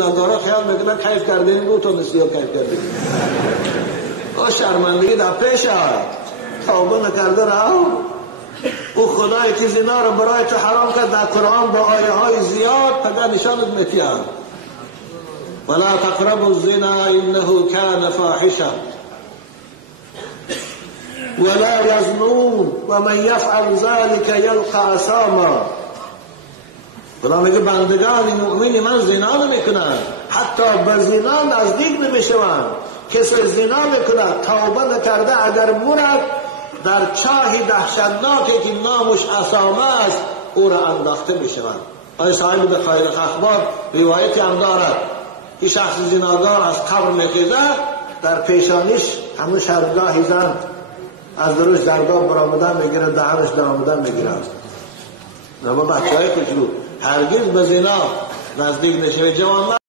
زناگارا خیال میکنن کیف کردیم رو تو نسیو کیف کردیم. شرمندگی در پیش آید، توبه نکرده رها. او خدایی که زنا رو برای تو حرام کرد در قرآن با آیه های زیاد پدر نشانت میتیاد. ولا تقربوا الزنا انه كان فاحشا ولا يزنون ومن يفعل ذلك يلقى اثاما. خدا میگه بندگان مؤمن من زنا نمیکنن، حتی به زنا نزدیک نمیشوند. کسی زنا میکنه توبه نکرده اگر مرد در چاه دهشتناکی که نامش اسامه است او را انداخته میشوند. آن صاحب دخائل اخبار روایتی هم دارد که شخص زناگار از قبر میخیزه در پیشانیش همون شرگاهی زن از دروش درگاه برآمدن میگیره، دهنش درآمدن میگیره. نبا بچه های کچلو هرگز به زنا نزدیک نشه. جوان